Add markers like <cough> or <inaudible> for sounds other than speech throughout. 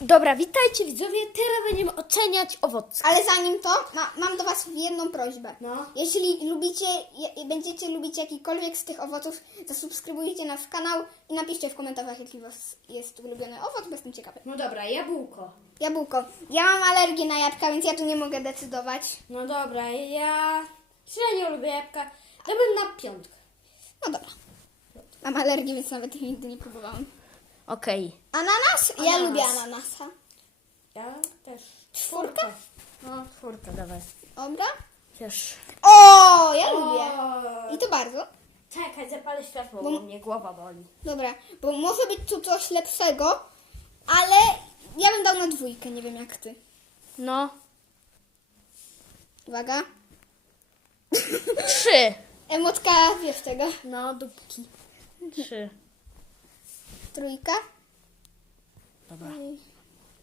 Dobra, witajcie widzowie, teraz będziemy oceniać owoce. Ale zanim to, ma, mam do Was jedną prośbę. No. Jeśli lubicie, je, będziecie lubić jakikolwiek z tych owoców, zasubskrybujcie nasz kanał i napiszcie w komentarzach, jaki Was jest ulubiony owoc, bo jestem ciekawy. No dobra, jabłko. Jabłko. Ja mam alergię na jabłka, więc ja tu nie mogę decydować. No dobra, ja średnio lubię jabłka. Dałbym na piątkę. No dobra. Mam alergię, więc nawet ich nigdy nie próbowałam. Okej. Ananas? Ja Ananas. lubię ananasa. Ja też. Czwórka? No, czwórka dawaj. Dobra. Też. O, ja lubię. I to bardzo. Czekaj, zapalę światło, Bo- bo mnie głowa boli. Dobra, bo może być tu coś lepszego, ale ja bym dał na dwójkę, nie wiem jak ty. No. Uwaga. Trzy. Emotka, wiesz tego. No, dupki. Trzy. Trójka. Dobra.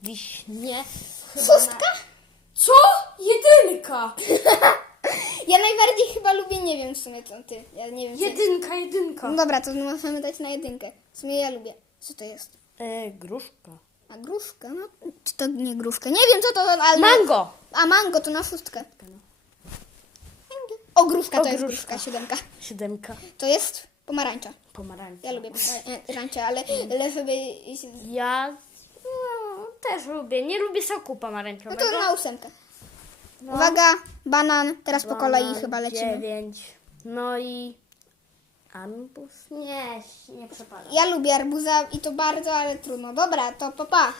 Wiśnie. Szóstka? Co? Jedynka. <laughs> Ja najbardziej chyba lubię, nie wiem w sumie co ty. Ja nie wiem co Jedynka, jedynka. No dobra, to możemy dać na jedynkę. W sumie ja lubię. Co to jest? E, gruszka. A gruszka? No, czy to nie gruszka? Nie wiem co to, ale... Mango. A mango to na szóstkę. O, gruszka O, to jest gruszka. gruszka, siódemka. Siódemka. To jest pomarańcza. Pomarańcza. Ja lubię pomarańcze, ale, żeby... Ja no, też lubię. Nie lubię soku No pomarańczowego. to na ósemkę. No. Uwaga, banan. Teraz po kolei Banan, chyba lecimy. Dziewięć. No i arbuz? Nie, nie przepadam. Ja lubię arbuza i to bardzo, ale trudno. Dobra, to papa. Pa.